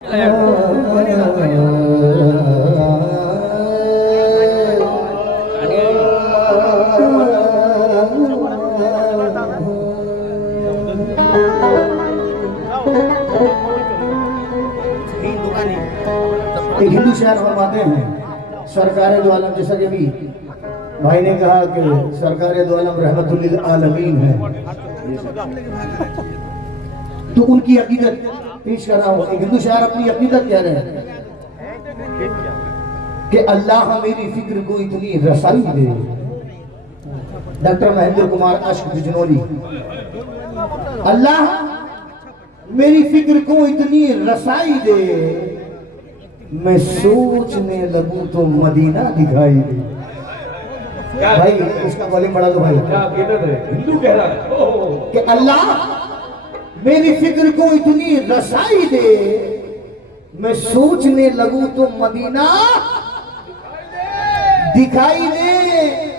एक हिंदू शायर फरमाते हैं, सरकार दो आलम, जैसा कि अभी भाई ने कहा कि सरकार दो आलम रहमतुल लिल आलमीन है, तो उनकी अकीदत पेश कर रहा हूँ। एक हिंदू शायर अपनी अकीदत कह रहे हैं कि अल्लाह मेरी फिक्र को इतनी रसाई दे। डॉक्टर महेंद्र कुमार अश्क बिजनौली। अल्लाह मेरी फिक्र को इतनी रसाई दे, मैं सोचने लगूं तो मदीना दिखाई दे। भाई इसका वॉल्यूम बढ़ा दो भाई। क्या हिंदू कह रहा है कि अल्लाह मेरी फिक्र को इतनी रसाई दे, मैं सोचने लगूं तो मदीना दिखाई दे।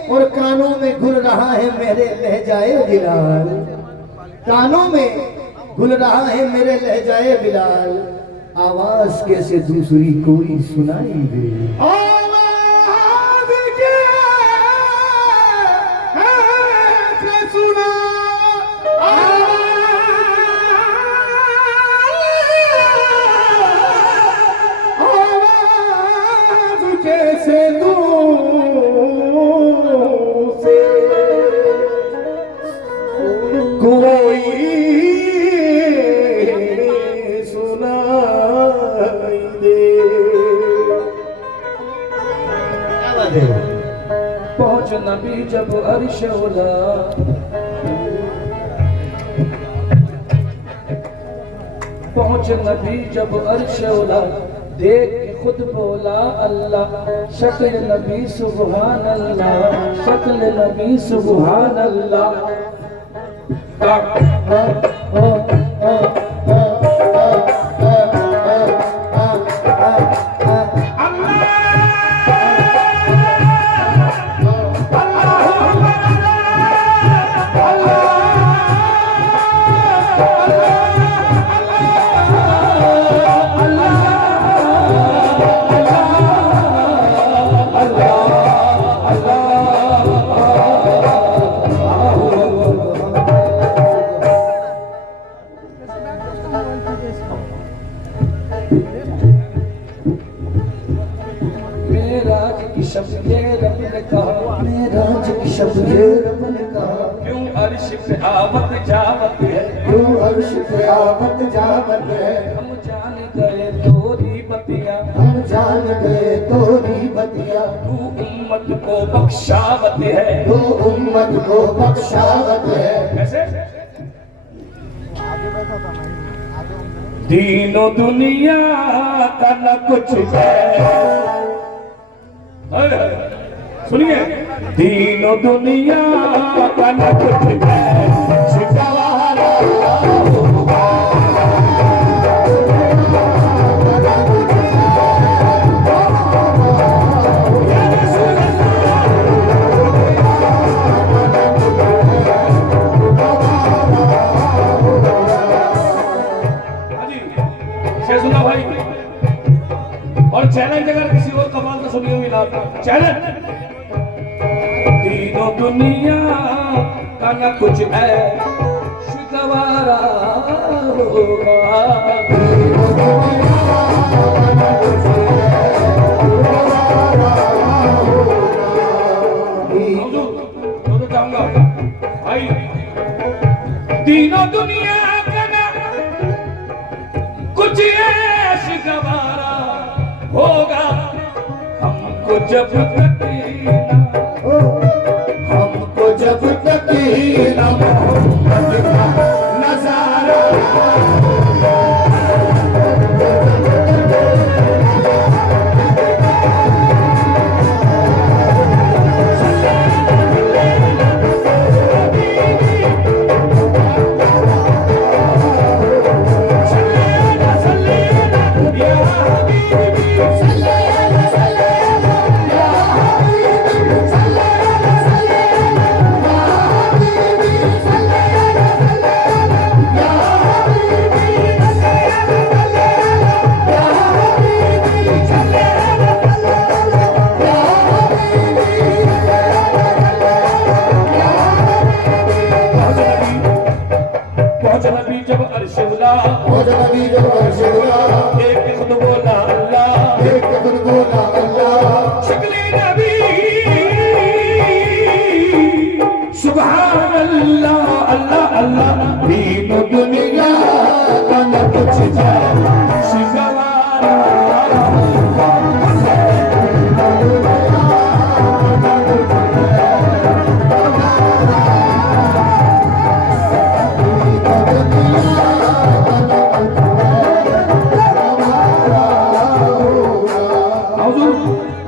और कानों में घुल रहा है मेरे लहजाए बिलाल, कानों में घुल रहा है मेरे लहजाए बिलाल, आवाज कैसे दूसरी कोई सुनाई दे। आवाज कैसे सुना, आवाज कैसे पहुंच नबी जब अर्श उला, पहुंच नबी जब अर्श उला, देख खुद बोला अल्लाह, शक्ल नबी सुबहान अल्लाह, शक्ल नबी सुबहान अल्लाह। क्यों अर्श पे आवत जावत है, क्यों अर्श पे आवत जावत है, हम जान गए तोरी बतिया, हम जान गए तोरी बतिया, तू उम्मत को बख्शावत है, तू उम्मत को बख्शावत है। कैसे? दीनो दुनिया का न कुछ है, सुनिए, दीनो दुनिया का न कुछ है, शिकवारा होगा। सुना भाई, और चैलेंज अगर किसी और कमाल का सुनी हुई ना, चैलेंज, दीनो दुनिया का न कुछ है, शिकवारा होगा। तो चाहूंगा भाई, दीनो दुनिया का न कुछ है, शिकवारा होगा। हमको जब तक जब तक न मोहम्मद का नजारा,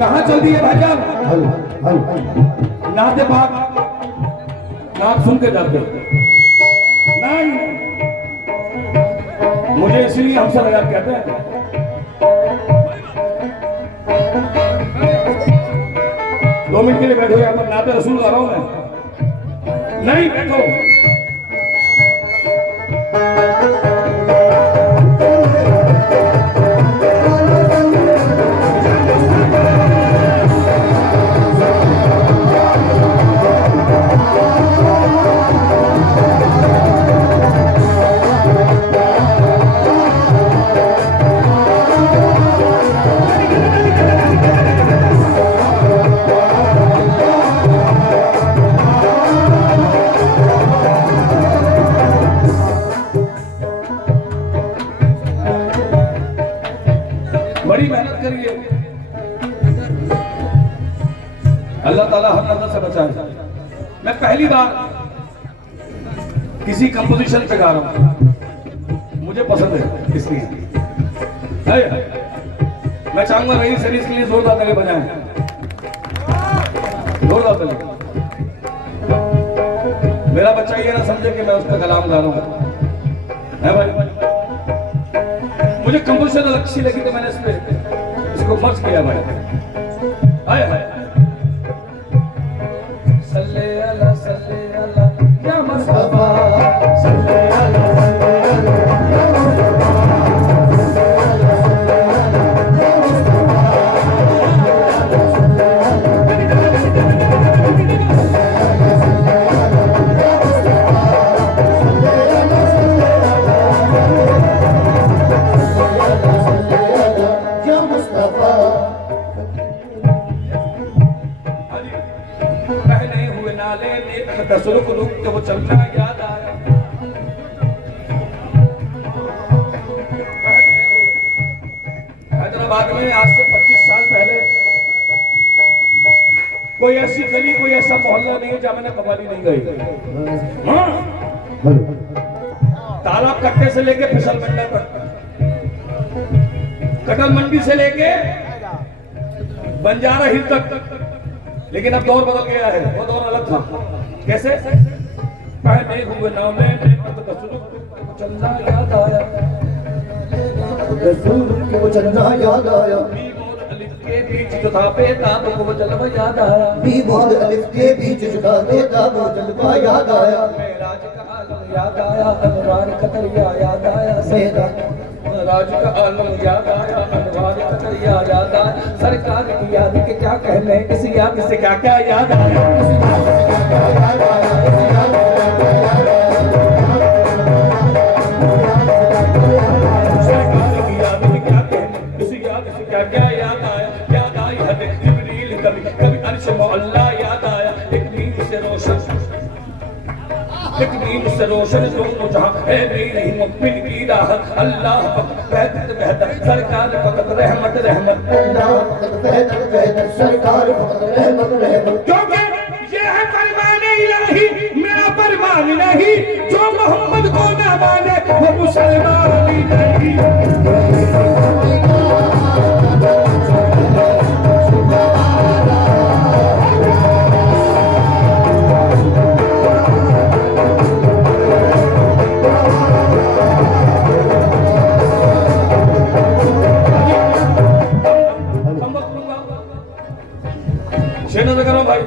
कहाँ चल दिए भाईजान? हल हल नाते पाक नात सुन के जाते नहीं, मुझे इसलिए हमसे लगा कहते हैं। दो मिनट के लिए बैठो, यहाँ पर नाते रसूल गा रहा हूं मैं। नहीं बैठो। बड़ी मेहनत करिए, अल्लाह ताला हर नजर से बचाए। मैं पहली बार किसी कंपोजिशन पे गा रहा हूं, मुझे पसंद है इसलिए मैं चाहूंगा रही सीरीज के लिए जोरदार ताली बजाएं, जोरदार ताली। मेरा बच्चा ये ना समझे कि मैं उसका कलाम गा रहा हूं, है भाई। मुझे कंपोजिशन अच्छी लगी तो मैंने इसको मर्ज किया भाई। आए हाय सल्ले अला या मर्हबा, सल्ले अला या सुरुक रुक के वो चलना याद आया। हैदराबाद में आज से 25 साल पहले कोई ऐसी गली, कोई ऐसा मोहल्ला नहीं है जहां मैंने कव्वाली नहीं गई। हाँ, तालाब कट्टे से लेके फिसल मंडल तक, कटल मंडी से लेके बंजारा हिल तक। लेकिन अब दौर बदल गया है, वो दौर अलग था। कैसे? पहले हुए नामे चलना याद आया, वो चलना याद आया, अलिफ के बीच जुदा बेताब को वो जलवा याद आया, बीमोद अलिफ के बीच जुदा बेताब वो जलवा याद आया, मेराज का आलम याद आया, अनवार कतरिया याद आया, राज का आलम याद आया, अनवार कतरिया याद आया। सरकार की याद के क्या कहने, इस याद से क्या क्या याद आया, सरकार की याद में क्या कहने, इस याद से क्या क्या याद आया। याद आई हद जिब्रील, कभी कभी अर्श मौला याद आया। एक नींद से रोशन दोनों जहां है मेरी मुमिन की राह, अल्लाह बेहतर बेहतर सरकार फकत रहमत रहमत, अल्लाह फकत बेहतर बेहतर सरकार फकत रहमत रहमत। क्योंकि ये है फरमाने इलाही, मेरा फरमान नहीं। जो मोहम्मद को न माने वो मुसलमान ही नहीं। भाई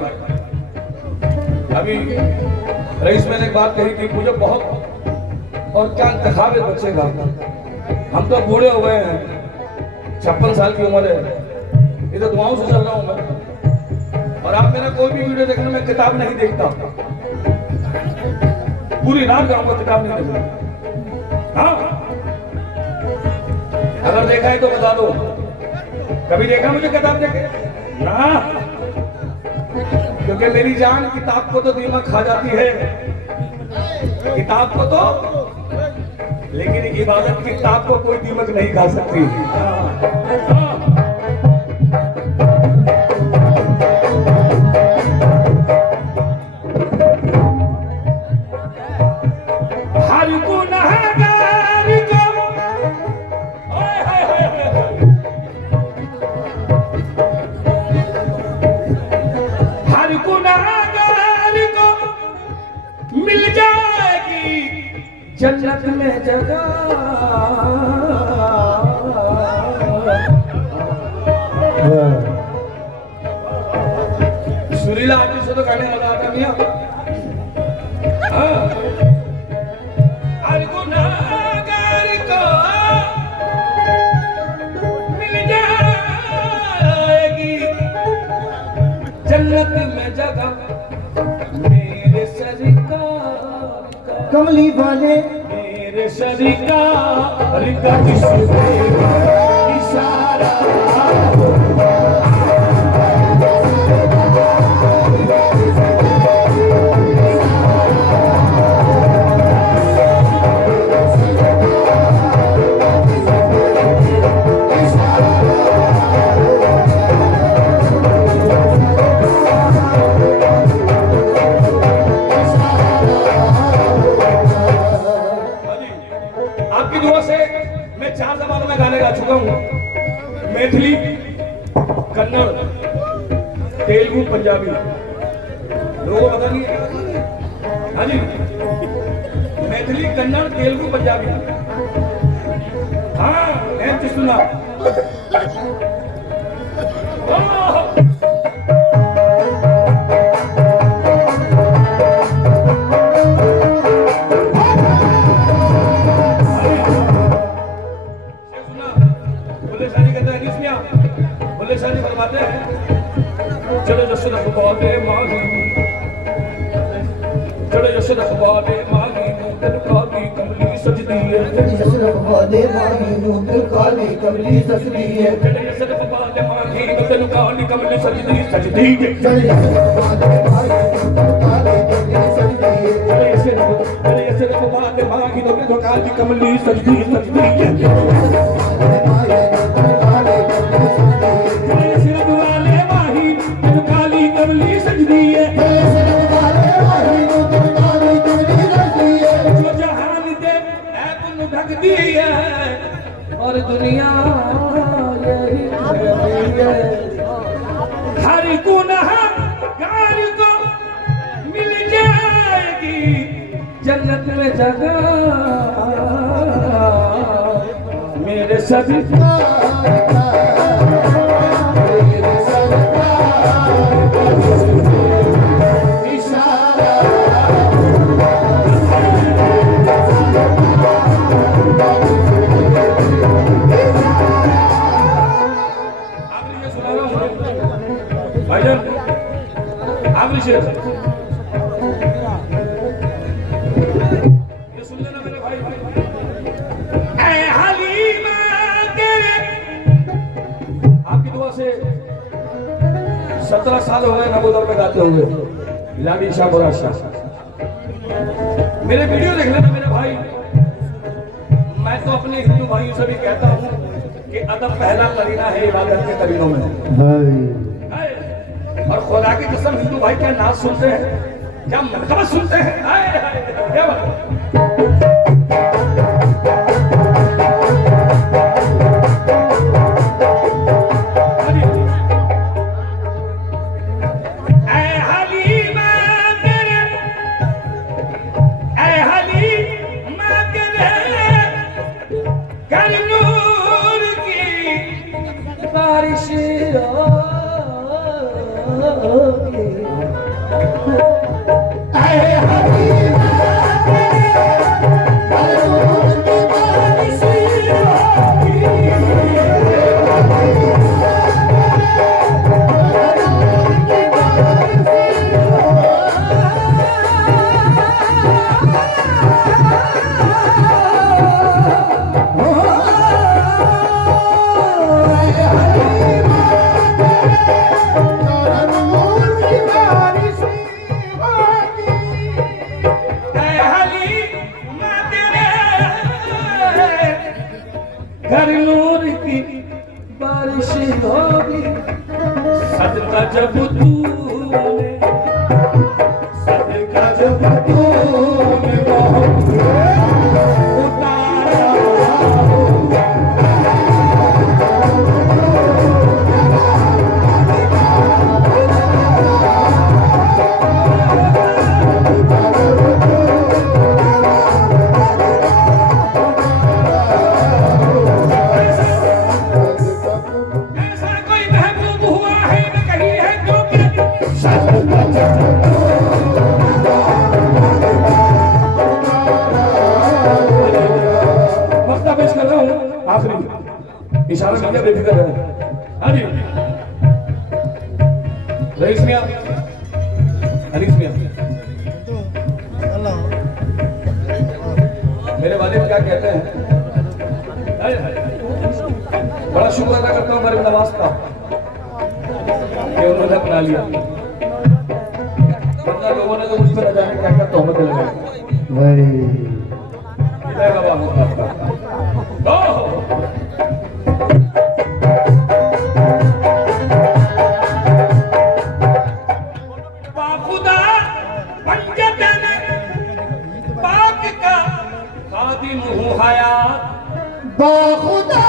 अभी रईस मैंने एक बात कही थी, मुझे बहुत और क्या इंतखाब है बच्चे का। हम तो बूढ़े हो गए हैं, 56 साल की उम्र है, ये तो दुआओं से चल रहा हूं मैं। और आप मेरा कोई भी वीडियो देखना, मैं किताब नहीं देखता, पूरी रात गाऊंगा, किताब नहीं देखता। हाँ, अगर देखा है तो बता दो, कभी देखा मुझे किताब देखे ना? क्योंकि मेरी जान किताब को तो दीमक खा जाती है, किताब को तो, लेकिन इबादत की किताब को कोई दीमक नहीं खा सकती। हर गुनहगार को जन्नत में जगह सुरीला आदमी से तो गाने लगा आता मियां। हाँ। हर गुनाहगार को मिल जाएगी जन्नत में जगह मेरे सरकार का। कमली वाले मेरे सरकार का जिसमें इशारा मैथिली, कन्नड़, तेलुगु, पंजाबी। लोगों को पता नहीं है? हाँ जी, मैथिली, कन्नड़, तेलुगु, पंजाबी। हाँ, मैं सुना। चले जसर बादे माही, चले जसर बादे माही, दिल काली कमली सजदी है। जसर बादे माही दिल काली कमली सजदी है। चले जसर बादे माही दिल काली कमली सजदी सजदी है। चले जसर बादे माही दिल काली कमली सजदी है। चले जसर बादे माही दिल काली कमली सजदी सजदी है। कमली सजदी है। जो जहान दे ऐप नु ढक दी है और दुनिया यही है। हर गुनाहगार को मिल जाएगी जन्नत में जगह मेरे सरकार का। भाईजान आखिरी शेर ये सुन लेना मेरे भाई। ऐ हलीमा तेरे, आपकी दुआ से 17 साल हो गए नवोदर में गाते हुए लाडी शाह बोरा शाह। मेरे वीडियो देख लेना मेरे भाई। मैं तो अपने हिंदू भाइयों से भी कहता हूँ कि अदब पहला करीना है इबादत के करीनों में। और खुदा की कसम हिंदू भाई क्या नाच सुनते हैं, क्या मरतबा सुनते हैं। हाय हाय क्या बात। घर नूर की बारिश होगी सदका जब तूने, सदका जब तूने उतारा इशारा मिल गया, बेफिक्र रहे। हाँ जी रईस मियां, हनीस मियां, मेरे वालिद क्या कहते हैं, बड़ा शुक्र अदा करता हूँ मेरे नवाज का कि उन्होंने अपना लिया, वरना लोगों ने तो मुझ पर न जाने क्या क्या तोहमत लगाई। भाई बाखुदा पंजतन पाक का खादिम हूँ हयात, बाखुदा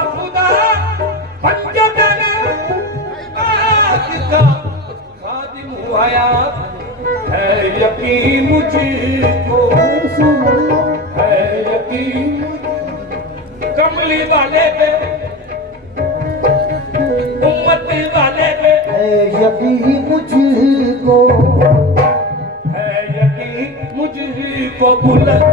बाखुदा पंजतन पाक का खादिम हूँ हयात, है यकीन मुझको, है यकीन कमली वाले पे, उम्मत वाले पे, यकीन मुझको है यकीन मुझको बुलंद